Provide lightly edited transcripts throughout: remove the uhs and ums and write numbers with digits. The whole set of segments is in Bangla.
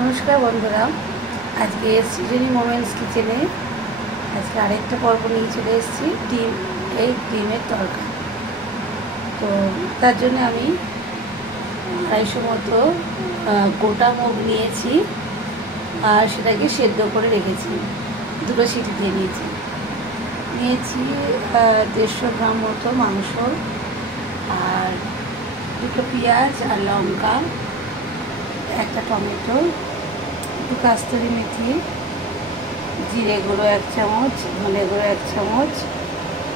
নমস্কার বন্ধুরা, আজকে সৃজনী মোমেন্টস কিচেনে আজকে আরেকটা পর্ব নিয়ে চলে এসেছি। ডিমের তরকা। তো তার জন্য আমি 250 মতো গোটা মুগ নিয়েছি আর সেটাকে সেদ্ধ করে রেখেছি, 2 সিটি দিয়ে নিয়েছি 150 গ্রাম মতো মাংস আর 2 পেঁয়াজ আর লঙ্কা, 1 টমেটো, 2 কাস্তুরি মেথি, জিরে গুঁড়ো 1 চামচ, ধনে গুঁড়ো 1 চামচ,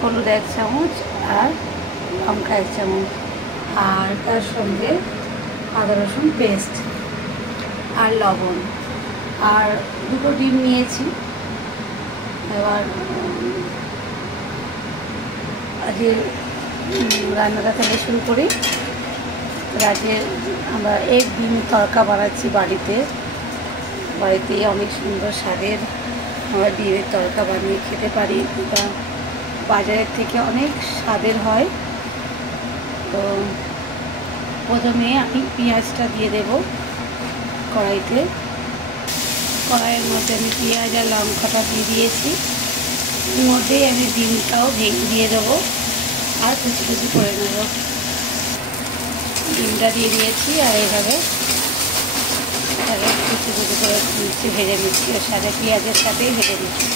হলুদ 1 চামচ আর লঙ্কা 1 চামচ, আর তার সঙ্গে আদা রসুন পেস্ট আর লবণ আর 2 ডিম নিয়েছি। এবার আজকে রান্নাটা থেকে শুরু করি। আজকে আমরা ডিম তরকা বানাচ্ছি বাড়িতেই অনেক সুন্দর স্বাদের আমরা ডিমের তরকা বানিয়ে খেতে পারি, বা বাজারের থেকে অনেক স্বাদের হয়। তো প্রথমে আমি পেঁয়াজটা দিয়ে দেব কড়াইতে। কড়াইয়ের মধ্যে আমি পেঁয়াজ আর লঙ্কাটা দিয়ে দিয়েছি, এর মধ্যেই আমি ডিমটাও ভেঙে দিয়ে দেবো আর কুচি কুচি করে নেব। ডিমটা দিয়ে দিয়েছি আর এইভাবে কুচি কুচি করে ভেজে নিচ্ছি, ওর সাথে পেঁয়াজের সাথেই ভেজে নিচ্ছি।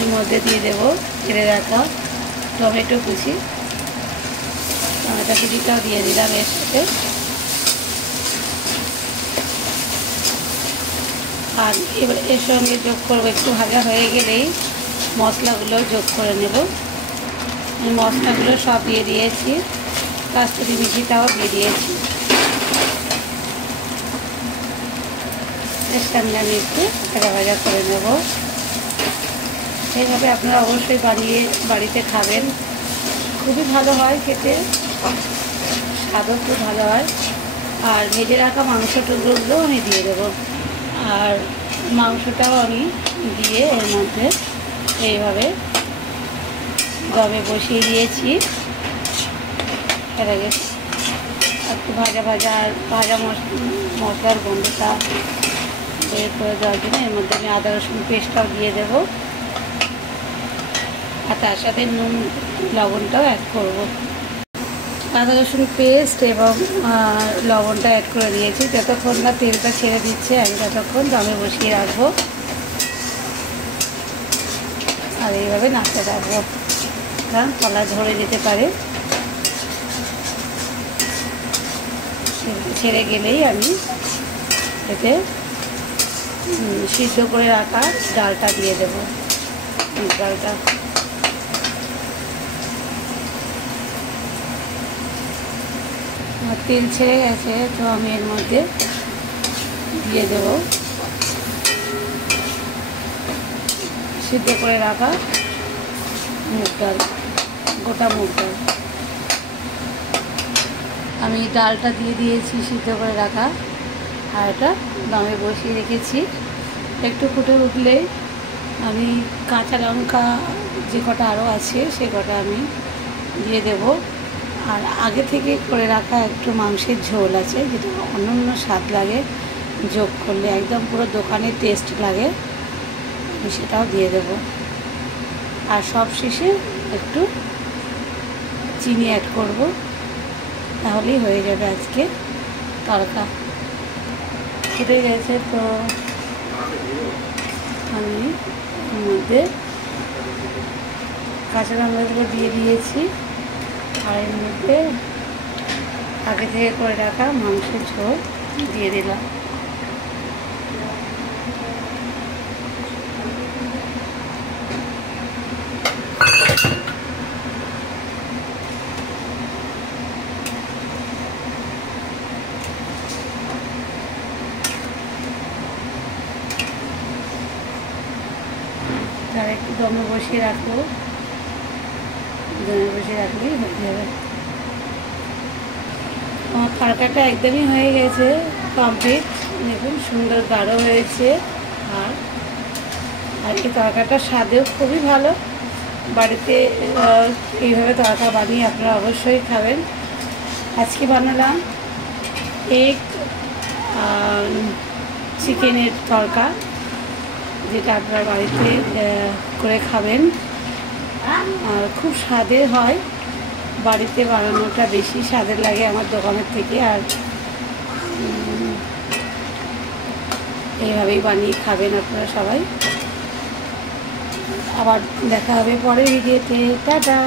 এর মধ্যে দিয়ে দেবো কেটে রাখা টমেটো কুচিটাও দিয়ে দিলাম এর সাথে। আর এবার এর সঙ্গে যোগ করবো, একটু ভাজা হয়ে গেলেই মশলাগুলো যোগ করে নেব। এই মশলাগুলো সব দিয়ে দিয়েছি, কাস্তুরি মেথিটাও দিয়ে দিয়েছি। এর সঙ্গে আমি একটু ভাজা করে নেব। এইভাবে আপনারা অবশ্যই বাড়িতে খাবেন, খুবই ভালো হয় খেতে, স্বাদও খুব ভালো হয়। আর ভেজে রাখা মাংস টুকরোগুলো আমি দিয়ে দেবো, আর মাংসটাও আমি দিয়ে এর মধ্যে এইভাবে দমে বসিয়ে দিয়েছি। এটাকে একটু ভাজা মশলার গন্ধটা বের করে দেওয়ার জন্য এর মধ্যে আমি আদা রসুন পেস্টটাও দিয়ে দেবো, আর তার সাথে নুন লবণটাও অ্যাড করব। আদা রসুন পেস্ট এবং লবণটা অ্যাড করে দিয়েছি। যতক্ষণ না তেলটা ছেড়ে দিচ্ছে আমি ততক্ষণ দমে বসিয়ে রাখবো আর এইভাবে নাড়তে রাখবো, কারণ তলা ধরে যেতে পারে। ছেড়ে গেলেই আমি এতে সিদ্ধ করে রাখা ডালটা দিয়ে দেবো। ডালটা তেল ছেড়ে গেছে, তো আমি এর মধ্যে দিয়ে দেব সিদ্ধ করে রাখা মুগ ডাল, গোটা মুগ ডাল। আমি ডালটা দিয়ে দিয়েছি সিদ্ধ করে রাখা, আর এটা দমে বসিয়ে রেখেছি। একটু ফুটে উঠলে আমি কাঁচা লঙ্কা যে কটা আরও আছে সে কটা আমি দিয়ে দেব। আর আগে থেকে করে রাখা একটু মাংসের ঝোল আছে, যেটা অনন্য স্বাদ লাগে, যোগ করলে একদম পুরো দোকানের টেস্ট লাগে, আমি সেটাও দিয়ে দেব। আর সব শেষে একটু চিনি অ্যাড করব, তাহলেই হয়ে যাবে আজকে তরকা। ফুটে গেছে, তো আমি এর মধ্যে কাঁচা লঙ্কাগুলো দিয়ে দিয়েছি, আর এর মধ্যে আগে থেকে করে রাখা মাংসের ঝোল দিয়ে দিলাম। আর একটু দমে বসিয়ে রাখবো, দমে বসিয়ে রাখলেই হয়ে যাবে। আমার তরকাটা একদমই হয়ে গেছে, কমপ্লিট। দেখুন সুন্দর গাঢ় হয়েছে। আর আর এই তরকাটা স্বাদেও খুবই ভালো। বাড়িতে এইভাবে তরকা বানিয়ে আপনারা অবশ্যই খাবেন। আজকে বানালাম এগ চিকেনের তরকা, যেটা আপনারা বাড়িতে করে খাবেন। আর খুব স্বাদের হয়, বাড়িতে বানানোটা বেশি স্বাদের লাগে আমার দোকানের থেকে। আর এইভাবেই বানিয়ে খাবেন আপনারা সবাই। আবার দেখা হবে পরের ভিডিওতে। টাটা।